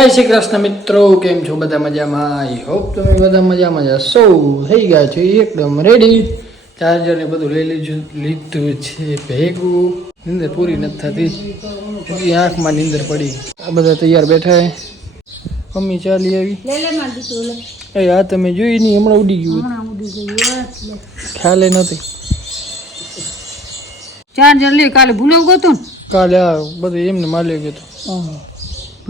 જય શ્રી કૃષ્ણ મિત્રો કેમ છો? બધા મજામાં? આઈ હોપ તમે બધા મજામાં જશો થઈ ગયા છે એકદમ રેડી ચાર્જર ને બધું લઈ લીધું લીધું છે ભેગું. નીંદર પૂરી નથી થતી. આંખમાં નીંદર પડી. આ બધા તૈયાર બેઠા મમ્મી ચાલી આવી. એ આ તમે જોઈ નહીં હમણાં ઉડી ગયું ખ્યાલે નથી ચાર્જર લે કાલે ભૂલો ગયો કાલે આ બધું એમને માલ્યો ગયો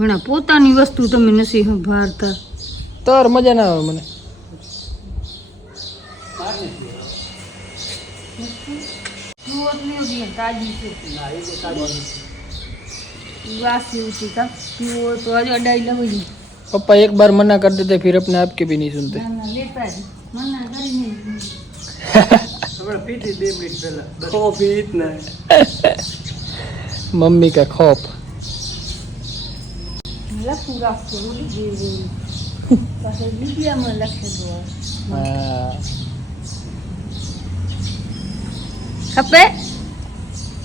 તો ભણા પોતાની વસ્તુ તમે નથી સંભાળતા તાર મજા ના આવે મને વાસી ઉઠી કા પીવો તો હજી અડાઈ લવી पप्पा एक बार मना कर देते फिर अपने आप के भी नहीं सुनते ના ના લેતા જ મના કરીને मम्मी का खौफ લખું રાખતો ઉડી ગયું પાછળ મીડિયામાં લખે દો हाँ, ખપે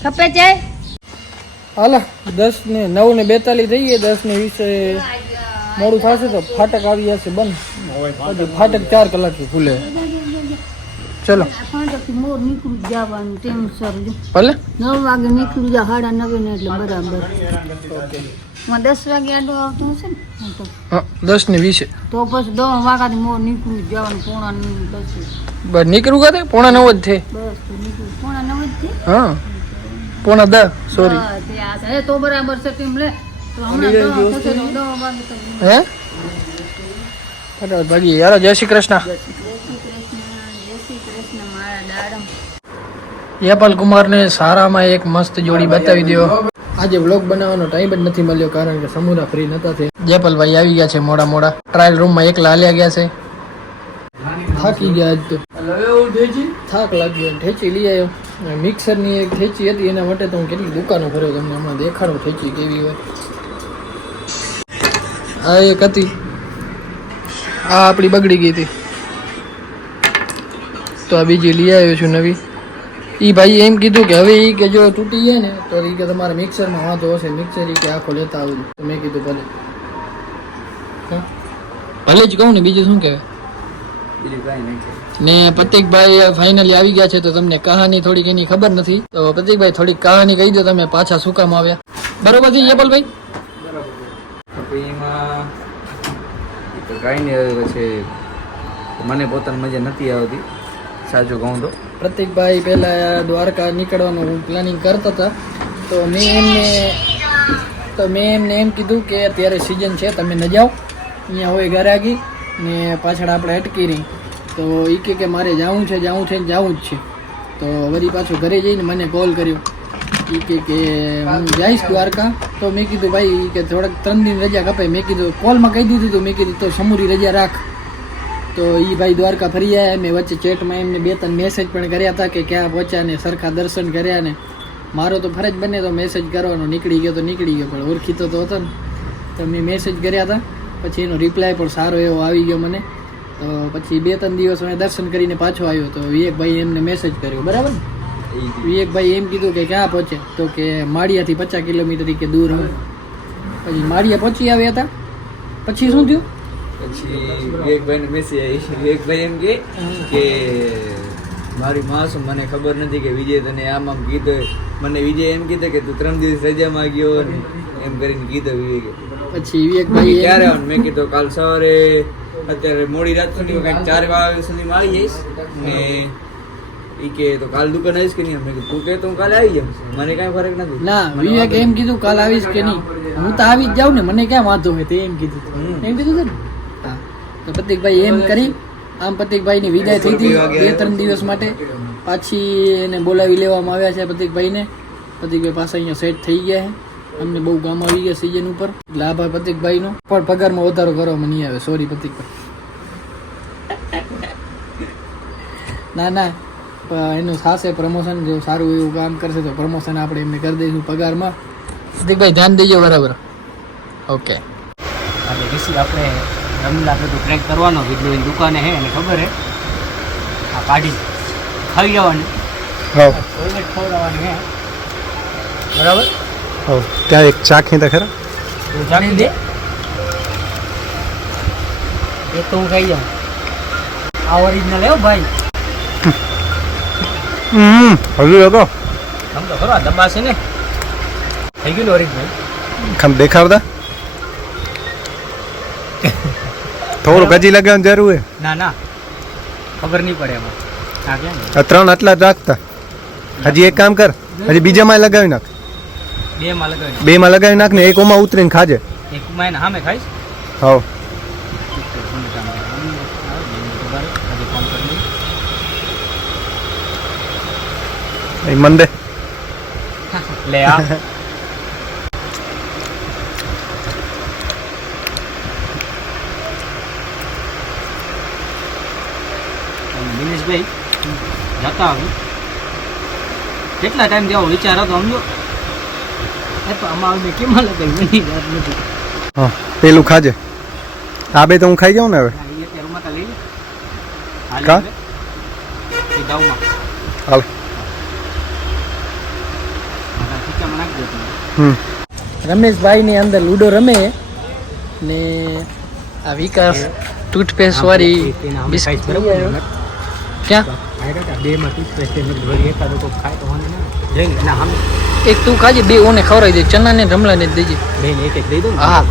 ખપે હાલા દસ ને નવ ને બેતાલીસ થઈએ દસ ને વીસે મોડું થશે તો ફાટક આવી જશે બંધ ફાટક ચાર કલાકથી ખુલે. ચલો. મોર નીકળી જવાનું તેમ ભલે. નવ વાગે નીકળી જાય સાડા નવે ને એટલે બરાબર. માં દસ વાગે આડો આવતો હશે ને? તો. દસ ને વીસે. તો પછી દસ વાગ્યાથી મોર નીકળી જવાનું પોણા નવ બસ નીકળું કાતે પોણા નવ જ થઈ બસ પોણા નવ જ થઈ હા. પોણા દસ સોરી તે બરાબર છે ટીમ લે. હે? ફટાફટ યાર જય શ્રી કૃષ્ણ જય શ્રી કૃષ્ણ મારા દાડમ યપલ કુમારને સારામાં એક મસ્ત જોડી બતાવી દો આજે વ્લોગ બનાવવાનો ટાઈમ જ નથી મળ્યો કારણ કે સમુરા ફ્રી નતા થયા. જયપલભાઈ આવી ગયા છે મોડા મોડા. ટ્રાયલ રૂમમાં એકલા હાલ્યા ગયા છે. થાકી ગયા આજ તો. થાક લાગ્યો. ઠેચી લઈ આવ્યો. મિક્સરની એક ઠેચી હતી એના માટે તો હું કેટલી દુકાનો ભર્યો તમને હમણાં દેખાડો ઠેચી કેવી હોય. આ એક હતી. આ આપણી બગડી ગઈ હતી. તો આ બીજી લઈ આવ્યો છું નવી. એ ભાઈ એમ કીધું કે હવે એ કે જો તૂટી જાય ને તો એ કે તમારે મિક્સરમાં વાંધો હશે મિક્સર એ કે આખો લેતા આવજો તો મેં કીધું ભલે. હા? ભલે જ કહું ને બીજું શું કહેવાય ને પ્રતિકભાઈ ફાઇનલી આવી ગયા છે તો તમને કહાની થોડીક એની ખબર નથી. તો પ્રતિકભાઈ થોડીક કહાની કહી દો તમે પાછા શું કામ આવ્યા બરોબર છે યપલભાઈ તો કાંઈ નહીં પછી મને પોતાની મજા નથી આવતી. સાચું કહું તો? પ્રતિકભાઈ પહેલા દ્વારકા નીકળવાનું પ્લાનિંગ કરતા હતા. તો મેં એમને, તો મેં એમને એમ કીધું કે અત્યારે સિઝન છે, તમે ન જાઓ. અહીંયા હોય ગરાગી ને પાછળ આપણે અટકી રહી. તો એ કે કે મારે જવું છે જવું છે ને જવું જ છે. તો વળી પાછું ઘરે જઈને મને કોલ કર્યો. એ કે કે હું જઈશ દ્વારકા. તો મેં કીધું ભાઈ કે થોડાક ત્રણ દિન રજા કપાય. મેં કીધું કોલમાં કહી દીધું હતું મેં કીધું, તો સમૂરી રજા રાખ. તો એ ભાઈ દ્વારકા ફરી આવ્યા મેં વચ્ચે ચેટમાં એમને બે ત્રણ મેસેજ પણ કર્યા હતા કે ક્યાં પહોંચ્યા ને સરખા દર્શન કર્યા ને. મારો તો ફરજ બને તો મેસેજ કરવાનો. નીકળી ગયો તો નીકળી ગયો, પણ ઓળખીતો તો હતો ને. તો મેં મેસેજ કર્યા હતા. પછી એનો રિપ્લાય પણ સારો એવો આવી ગયો મને. તો પછી બે ત્રણ દિવસ મેં દર્શન કરીને પાછો આવ્યો. તો વિવેકભાઈ એમને મેસેજ કર્યો. બરાબર વિવેકભાઈ એમ કીધું કે ક્યાં પહોંચે તો કે માળિયાથી પચાસ કિલોમીટર કે દૂર હોય પછી માળિયા પહોંચી આવ્યા હતા. પછી શું થયું? પછી વિવેકભાઈને મેસેજ આવી વિવેકભાઈ એમ કહે કે મારી માસુમ મને ખબર નથી કે વિજય તને આમ આમ કીધો મને વિજય એમ કીધો કે તું ત્રણ દિવસ રજામાં ગયો ને એમ કરીને કીધો વિવેકે. પછી વિવેકભાઈ ક્યારે આવવાનું મેં કીધું કાલ સવારે અત્યારે મોડી રાત સુધી કાંઈક ચાર વાગ્યા સુધી આવી જઈશ. ને ઈ કે તો કાલ દુકાન આવીશ કે નહીં? મેં કીધું તું કે તો હું કાલે આવી જાઉં. મને કાંઈ ફરક નથી. ના વિવેક એમ કીધું કાલ આવીશ કે નહીં? હું તો આવી જ જાઉં ને મને ક્યાં વાંધો હોય તે એમ કીધું. એમ કીધું ને? તો પ્રતિકભાઈ એમ કરી આમ પ્રતિકભાઈ ની વિદાય થઈ હતી બે ત્રણ દિવસ માટે. પાછી એને બોલાવી લેવામાં આવ્યા છે પ્રતિકભાઈને. પ્રતિકભાઈ પાસે અહીંયા સેટ થઈ ગયા છે. અમને બહુ કામ આવી ગયા સિઝન ઉપર. એટલે આભાર પ્રતિકભાઈનો. પણ પગારમાં વધારો કરવામાં નહીં આવે. સોરી પ્રતિકભાઈ. ના ના. એનું થશે પ્રમોશન જો સારું એવું કામ કરશે તો પ્રમોશન આપણે એમને કરી દઈશું પગારમાં. પ્રતિકભાઈ ધ્યાન દેજો બરાબર. ઓકે અને આપણે રમીલા બધું ટ્રેક કરવાનો વીડિયો દુકાને હે એને ખબર હે? આ કાઢી ખાઈ જવાની હા. ટોયલેટ ખવડાવવાની હે. બરાબર? હો. ત્યાં એક ચાખી તો ખરા. તું જાણી દે. એ તો હું ખાઈ જાઉં. આ ઓરિજિનલ લેવો ભાઈ. હમ. હજુ હતો આમ તો ખરો દબાશે છે ને. થઈ ગયું ઓરિજિનલ દેખાવતા દેખાડતા. થોડુંક ગજી લગાવવાની જરૂર હે ના ના. ખબર નહીં પડે એમાં. ત્રણ આટલા જ રાખતા. હજી એક કામ કર. હજી બીજામાં લગાવી નાખ. બે માં લગાવી બે માં લગાવી નાખ ને એક ઓમાં ઉતરીને ખાજે. એક માં સામે ખાઈશ? હા મંદે. લે આ દિનેશભાઈ જતા આવ્યું કેટલા ટાઈમ જેવો વિચાર હતો સમજો? એ તો આમાં આવી કેમાં લગાવી મને યાદ નથી. હા પેલું ખાજે. આ બે તો હું ખાઈ જાઉં ને હવે? હાલ કા? હાલ. હમ. રમેશભાઈ ની અંદર લૂડો રમે ને આ વિકાસ ટૂથપેસ્ટ વાળી બિસ્કિટ ક્યાં? એક તું ખાજે બે ઓને ખવડાવી દે. ચના ને રમલા ને દેજે. બેન એક એક દઈ દઉં હા.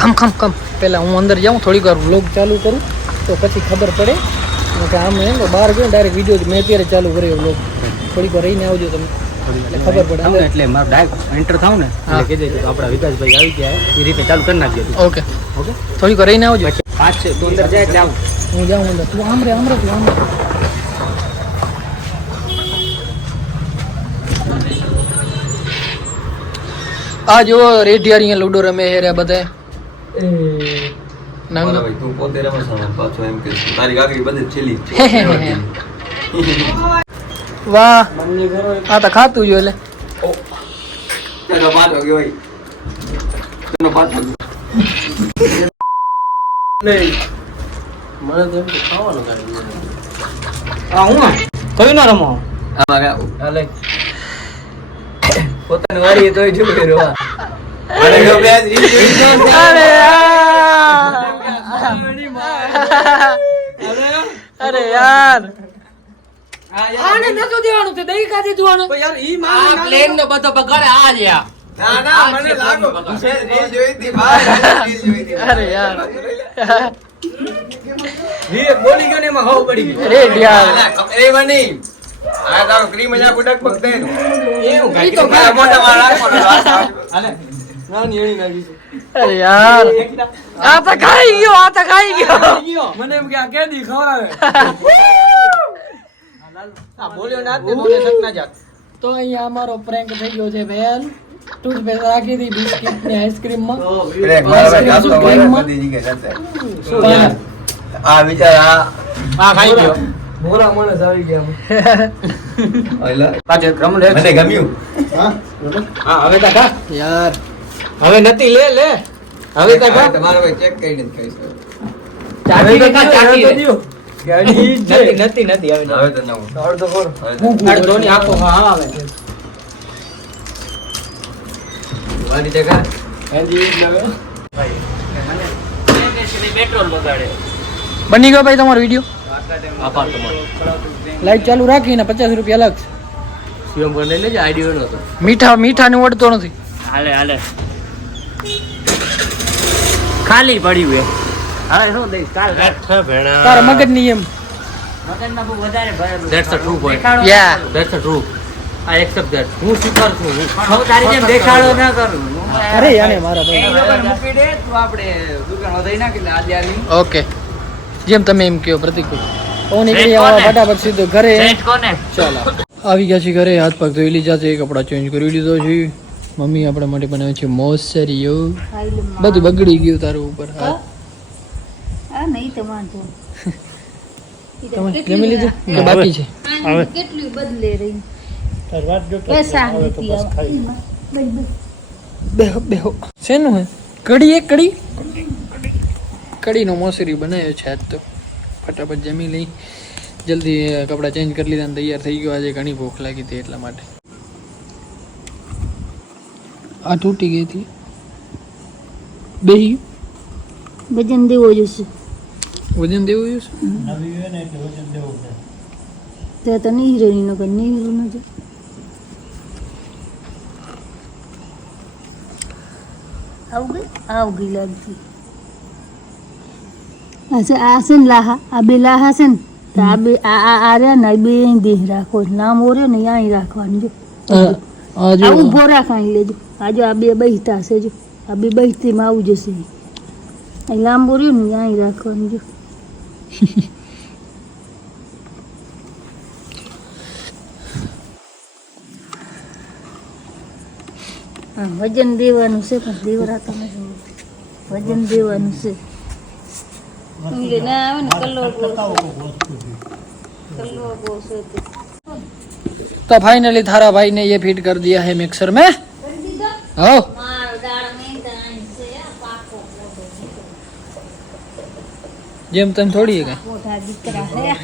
ખમ ખમ ખમ. પેલા હું અંદર જાઉં થોડીક વાર વ્લોગ ચાલુ કરું તો પછી ખબર પડે. કે આમ એમ બહાર ગયો ડાયરેક્ટ વીડિયો મેં અત્યારે ચાલુ કર્યો વ્લોગ. થોડીક વાર રહીને આવજો તમે. ખબર પડે. એટલે મારો ડાયરેક્ટ એન્ટર થાવ ને. એટલે કહેજે આપણા વિકાસભાઈ આવી ગયા એ રીતે ચાલુ કરી નાખજો ઓકે ઓકે થોડીક રહીને આવજો. પાંચ છે. તું અંદર જાય જાઉં હું જાઉં અંદર. તું આમ રે આમ રે તું આમ આ જો રેઢિયાર અહીંયા લૂડો રમે હે રે બધે. નંગ ભાઈ તું પોતે રમે છે પાછો એમ કે તારી કાકી બધી છેલી. વાહ. આ તો ખાતું જો એટલે. તેનો પાછો ગયો ભાઈ. તેનો પાછો ગયો. આ હું આ? કયું ના રમો. પોતાની વારી અરે યાર. આને નતું દેવાનું તે દઈ કા દીધું આને આ પ્લેન નો બધો બગાડે આ જ યાર. ના ના મને લાગો. રીલ જોઈ ભાઈ રીલ અરે યાર. વિવેક બોલી ગયો ને એમાં ખબર પડી ગઈ. રે યાર એ બની આ તારો ક્રીમ જ. એવું તો મારા મોઢા માં રાખવાનો વાત. હાલે. અરે યાર. આ તો ખાઈ ગયો આ તો ખાઈ ગયો. મને એમ કે આ કેદી ખવડાવે આ બોલ્યો ના તે બોલે શકના જાત. તો અહીંયા અમારો પ્રેન્ક થઈ ગયો છે બેન. ટૂથપેસ્ટ રાખી હતી બિસ્કિટ ને આઈસ્ક્રીમમાં. પ્રેમ, બરાબર, આ તો ક્રીમ મારા માં? બધી શું યાર? આ વિચાર આ આ ખાઈ ગયો. પાછો ક્રમ લે મને ગમ્યું. હા? હવે કાકા યાર. હવે નથી લે લે. હવે તા તમારો ભાઈ ચેક કરીને કહીશ ચાટી નથી નથી નથી હવે હવે તો નવું. અડધો કોર અડધો ની આખો હા આવે. વારી જગા પેટ્રોલ બગાડે બની ગયો ભાઈ તમારો વિડિયો? આભાર તમારો. લાઈટ ચાલુ રાખીને પચાસ રૂપિયા લાગશે. શિવમ લઈ લેજે આઈડિયો નતો મીઠા મીઠા ને ઓડતો નથી. હાલે હાલે. ખાલી પડ્યું એ. હવે શું દઈશ? કાલ તારા મગજની એમ true point. Yeah. That's the true. I accept that. હું સ્વીકાર છું. હું હું તારી જેમ દેખાડો ના કરું. અરે યાને મારા એ ભાઈ લોકોને મૂકી દે તો આપણે દુકાન વધારી નાખી એટલે આજે આલી ઓકે. જેમ તમે એમ કહો પ્રતિક હું નીકળી આવા ફટાફટ સીધો ઘરે. કોને? ચાલો. આવી ગયા છે ઘરે હાથ પગ ધોઈ લીધા છે કપડા ચેન્જ કરી લીધો છે. મમ્મી આપણા માટે બનાવે છે મોસરીઓ. બધું બગડી ગયું તારું ઉપર હાથ આ નહીં તો તમે જમી લીધું? કે બાકી છે? કેટલું બદલે રહી? બસ આ હતી બસ, બસ. બેહો બેહો. શેનું હે? કઢી એક કઢી? કઢીનો મોસરી બનાવ્યો છે આજ તો. ફટાફટ જમી લઈ. જલ્દી કપડાં ચેન્જ કરી લીધા તૈયાર થઈ ગયો. આજે ઘણી ભૂખ લાગી હતી એટલા માટે. આ તૂટી ગઈ હતી. બેહી. વજન દેવો જોશે વજન દેવું છે? તે તો નીહરેની હિરોઈનો કે નહીં નથી આવું લાગતી અચ્છા આ છે ને લાહા આ બે લાહા છે ને તો આ બે આ આ આ રહ્યા ને બે અહીં દેહ રાખો નામ ઓર્યો ને અહીં રાખવાનું જો. આ આ જો. ઊભો લેજો. આ જો આ બે બહીતા છે જો. આ બે બહીતીમાં આવું જશે. અહીં લાંબો રહ્યો ને અહીં રાખવાનું જો હા વજન દેવાનું છે પણ દેવરાતો નથી વજન દેવાનું છે ઊંઘે ના આવે ને કલાકો કલાકો છે તે तो फाइनली थारा भाई ने ये फिट कर दिया है मिक्सर में हाँ મારો દાળ મેં તાણ છે પાકો જેમ તેમ થોડી કઈ મોટા દીકરા હે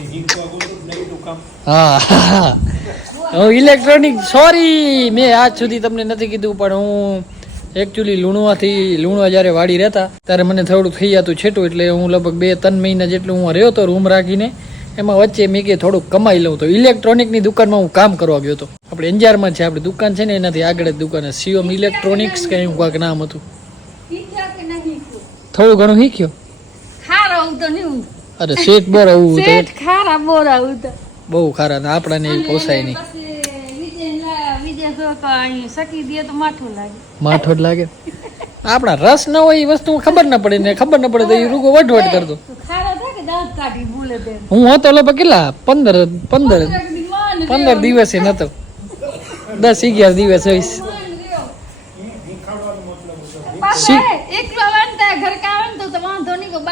હા ઇલેક્ટ્રોનિક સોરી મેં આજ સુધી તમને નથી કીધું પણ હું એકચ્યુઅલી લુણવાથી લુણવા જ્યારે વાડી રહેતા ત્યારે મને થોડું થઈ જતું છેટું એટલે હું લગભગ બે ત્રણ મહિના જેટલું હું રહ્યો હતો રૂમ રાખીને એમાં વચ્ચે મેં કે થોડુંક કમાઈ લઉં તો ઇલેક્ટ્રોનિકની દુકાનમાં હું કામ કરવા ગયો હતો. આપણે અંજારમાં છે આપણી દુકાન છે ને એનાથી આગળ જ દુકાન સીઓમ ઇલેક્ટ્રોનિક્સ કે એવું કાંઈક નામ હતું. થોડું ઘણું શીખ્યો? અરે શેઠ બોર આવું બહુ ખારા ને આપણાને એ પોસાય નહીં પછી વિજય લા- વિજય જો તો અહીં સકી દે તો માઠું લાગે. માઠો જ લાગે. આપણા રસ ન હોય એ વસ્તુ ખબર ના પડે ને ખબર ના પડે તો એ રૂગો વટવટ કરતો. તો ખારા થાય કે દાંત કાઢી ભૂલે તે હું હતો લગભગ કેટલા? પંદર પંદર પંદર દિવસે નતો. દસ અગિયાર દિવસ હોઈશ.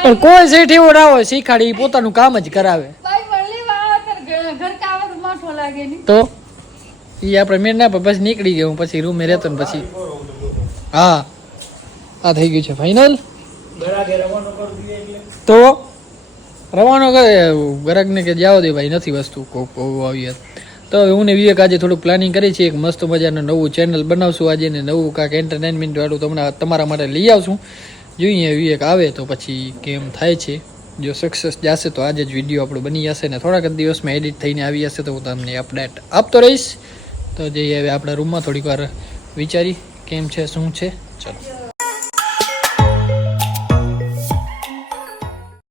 પણ કોઈ શેઠ એવો ના હોય શીખાડી પોતાનું કામ જ કરાવે. તો? એ આપણે મેળ ના પછી નીકળી ગયો પછી રૂમે રહેતો ને પછી. હા, આ થઈ ગયું છે ફાઇનલ તો રવાનો ગ્રાહકને કે જાઓ દે ભાઈ, નથી વસ્તુ કોક આવી. તો હું ને વિવેક આજે થોડુંક પ્લાનિંગ કરી છે, એક મસ્ત મજાનું નવું ચેનલ બનાવશું આજે ને નવું કાંઈક એન્ટરટેનમેન્ટ વાળું તમને તમારા માટે લઈ આવશું. જોઈએ વિવેક આવે તો પછી કેમ થાય છે, જો સક્સેસ જશે તો આજે જ વીડિયો આપણો બની જશે ને થોડાક દિવસમાં એડિટ થઈને આવી જશે તો હું તમને અપડેટ આપતો રહીશ. તો જઈએ હવે આપણા રૂમમાં થોડીક વાર વિચારી કેમ છે શું છે? ચલો.